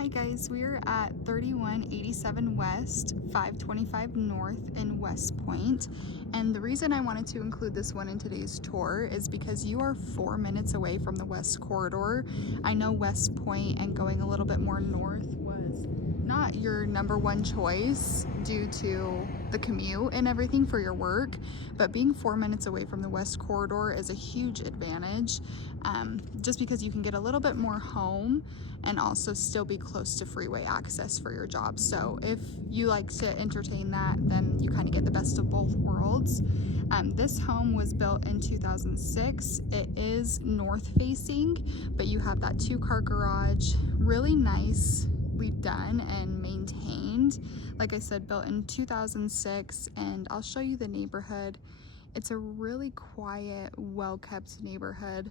Hi guys, we're at 3187 West, 525 North in West Point. And the reason I wanted to include this one in today's tour is because you are 4 minutes away from the West Corridor. I know West Point and going a little bit more north was not your #1 choice due to the commute and everything for your work, but being 4 minutes away from the West Corridor is a huge advantage, just because you can get a little bit more home and also still be close to freeway access for your job. So if you like to entertain that, then you kind of get the best of both worlds. This home was built in 2006. It is north facing, but you have that 2-car garage, really nicely done and maintained. Like I said, built in 2006, and I'll show you the neighborhood. It's a really quiet, well-kept neighborhood.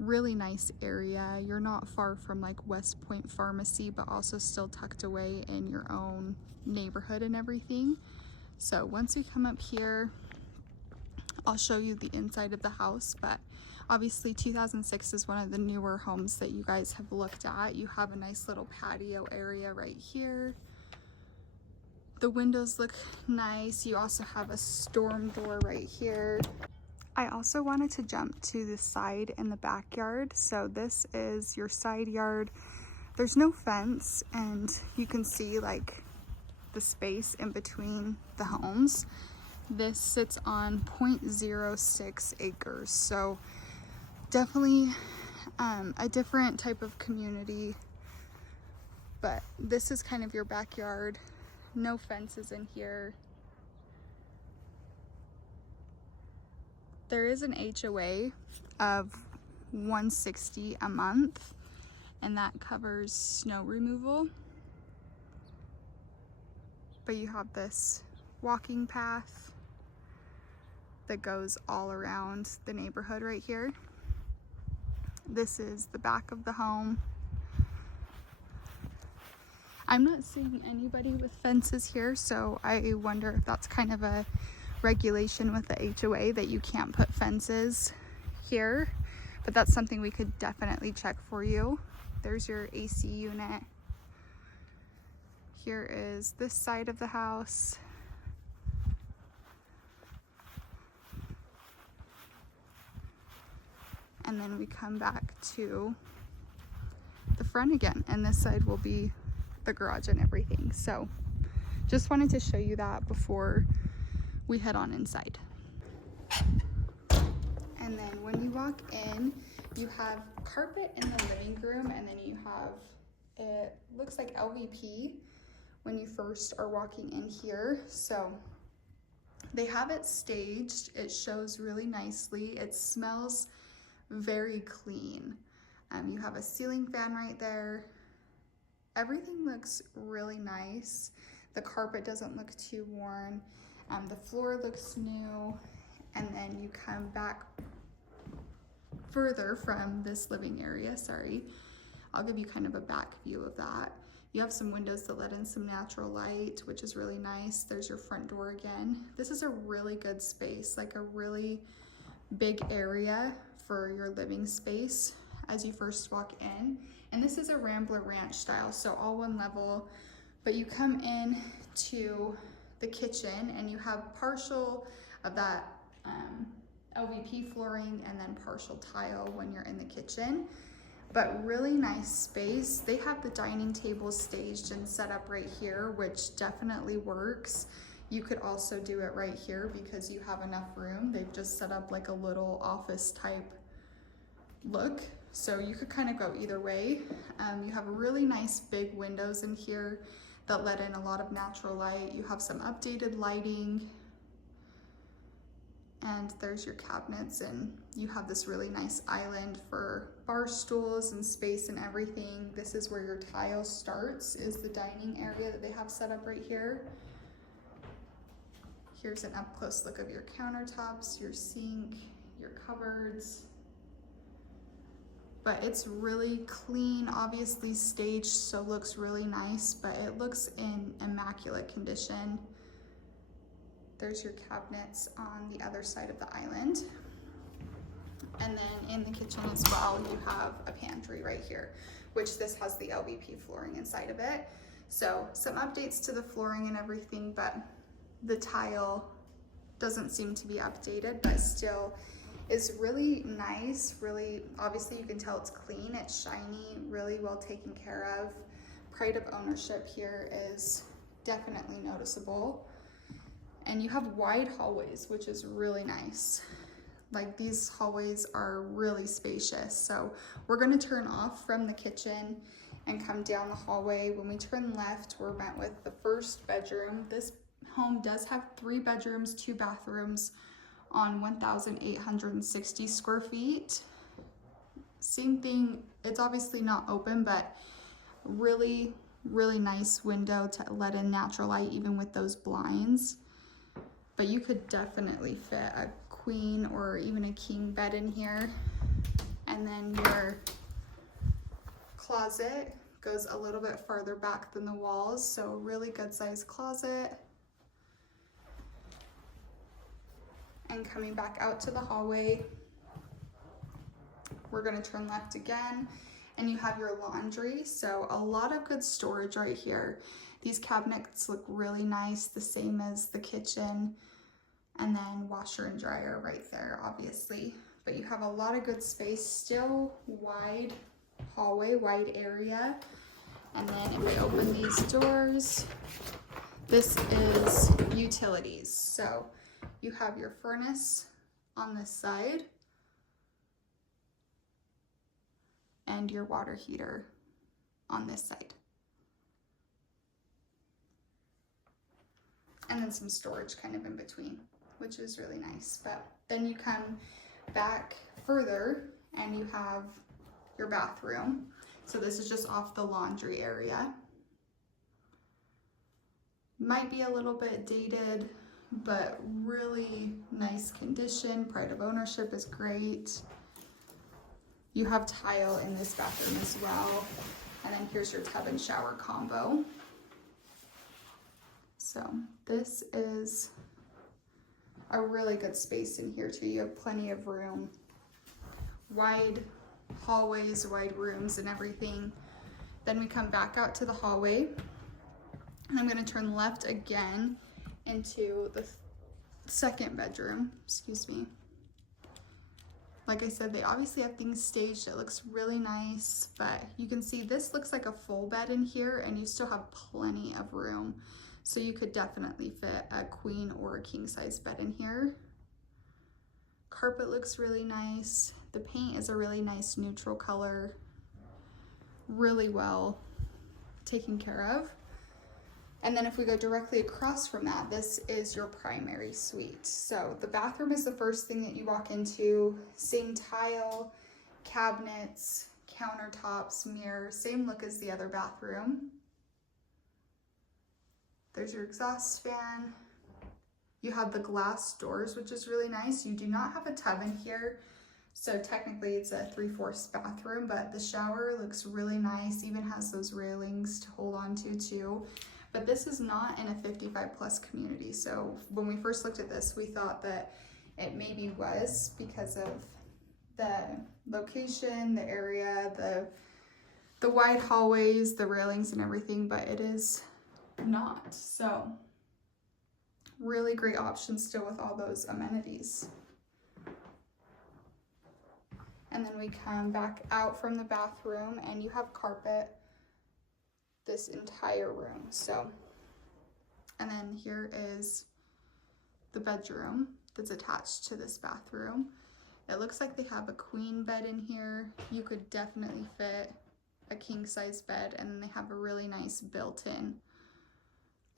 Really nice area. You're not far from like West Point Pharmacy, but also still tucked away in your own neighborhood and everything. So once we come up here, I'll show you the inside of the house, but obviously 2006 is one of the newer homes that you guys have looked at. You have a nice little patio area right here. The windows look nice. You also have a storm door right here. I also wanted to jump to the side and the backyard. So this is your side yard. There's no fence, and you can see like the space in between the homes. This sits on 0.06 acres. So definitely a different type of community, but this is kind of your backyard. No fences in here. There is an HOA of $160 a month, and that covers snow removal. But you have this walking path that goes all around the neighborhood right here. This is the back of the home. I'm not seeing anybody with fences here, so I wonder if that's kind of a regulation with the HOA that you can't put fences here, but that's something we could definitely check for you. There's your AC unit. Here is this side of the house. And then we come back to the front again, and this side will be the garage and everything. So just wanted to show you that before we head on inside. And then when you walk in, you have carpet in the living room, and then you have, it looks like LVP when you first are walking in here. So they have it staged. It shows really nicely. It smells very clean. You have a ceiling fan right there. Everything looks really nice. The carpet doesn't look too worn. The floor looks new, and then you come back further from this living area. Sorry, I'll give you kind of a back view of that. You have some windows that let in some natural light, which is really nice. There's your front door again. This is a really good space, like a really big area for your living space as you first walk in. And this is a Rambler Ranch style, so all one level, but you come in to the kitchen and you have partial of that LVP flooring and then partial tile when you're in the kitchen, but really nice space. They have the dining table staged and set up right here, which definitely works. You could also do it right here because you have enough room. They've just set up like a little office type look, so you could kind of go either way. You have really nice big windows in here that let in a lot of natural light. You have some updated lighting, and there's your cabinets, and you have this really nice island for bar stools and space and everything. This is where your tile starts, is the dining area that they have set up right here. Here's an up close look of your countertops, your sink, your cupboards. But it's really clean, obviously staged, so it looks really nice, but it looks in immaculate condition. There's your cabinets on the other side of the island. And then in the kitchen as well, you have a pantry right here. which this has the LVP flooring inside of it. So some updates to the flooring and everything, but the tile doesn't seem to be updated, but still is really nice. Really, obviously you can tell it's clean, it's shiny, really well taken care of. Pride of ownership here is definitely noticeable. And you have wide hallways, which is really nice. Like, these hallways are really spacious. So we're gonna turn off from the kitchen and come down the hallway. When we turn left, we're met with the first bedroom. This home does have 3 bedrooms, 2 bathrooms on 1,860 square feet. Same thing, it's obviously not open, but really, really nice window to let in natural light even with those blinds. But you could definitely fit a queen or even a king bed in here. And then your closet goes a little bit farther back than the walls, so really good sized closet. And coming back out to the hallway, we're gonna turn left again, and you have your laundry. So a lot of good storage right here. These cabinets look really nice, the same as the kitchen. And then washer and dryer right there, obviously. But you have a lot of good space, still wide hallway, wide area. And then if we open these doors, this is utilities. So you have your furnace on this side and your water heater on this side. And then some storage kind of in between, which is really nice. But then you come back further and you have your bathroom. So this is just off the laundry area. Might be a little bit dated, but really nice condition. Pride of ownership is great. You have tile in this bathroom as well. And then here's your tub and shower combo. So this is a really good space in here too. You have plenty of room, wide hallways, wide rooms and everything. Then we come back out to the hallway, and I'm gonna turn left again into the second bedroom, excuse me. Like I said, they obviously have things staged. It looks really nice, but you can see this looks like a full bed in here, and you still have plenty of room. So you could definitely fit a queen or a king size bed in here. Carpet looks really nice. The paint is a really nice neutral color. Really well taken care of. And then if we go directly across from that, this is your primary suite. So the bathroom is the first thing that you walk into. Same tile, cabinets, countertops, mirror, same look as the other bathroom. There's your exhaust fan. You have the glass doors, which is really nice. You do not have a tub in here, so technically it's a 3/4 bathroom, but the shower looks really nice, even has those railings to hold on to too. But this is not in a 55+ community, so when we first looked at this, we thought that it maybe was because of the location, the area, the wide hallways, the railings and everything, but it is not. So really great options still with all those amenities. And then we come back out from the bathroom and you have carpet this entire room. So, and then here is the bedroom that's attached to this bathroom. It looks like they have a queen bed in here. You could definitely fit a king size bed, and then they have a really nice built-in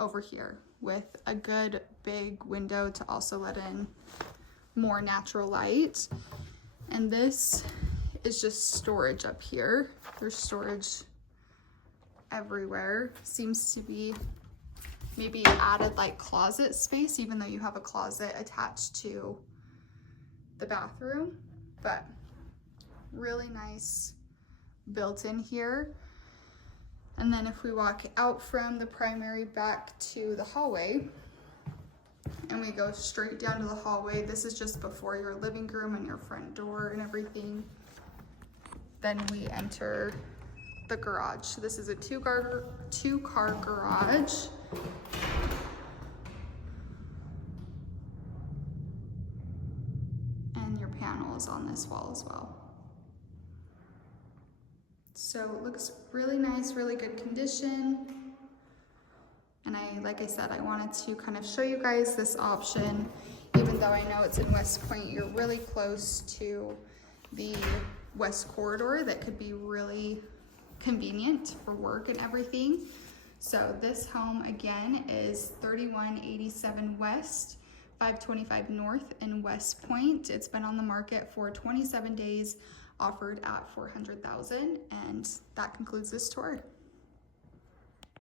over here with a good big window to also let in more natural light. And this is just storage up here. There's storage everywhere. Seems to be maybe added like closet space, even though you have a closet attached to the bathroom, but really nice built in here. And then if we walk out from the primary back to the hallway and we go straight down to the hallway, this is just before your living room and your front door and everything. Then we enter the garage. This is a two-car garage. And your panel is on this wall as well. So it looks really nice, really good condition. And like I said, I wanted to kind of show you guys this option. Even though I know it's in West Point, you're really close to the West Corridor that could be really convenient for work and everything. So this home again is 3187 West, 525 North in West Point. It's been on the market for 27 days, offered at $400,000, and that concludes this tour.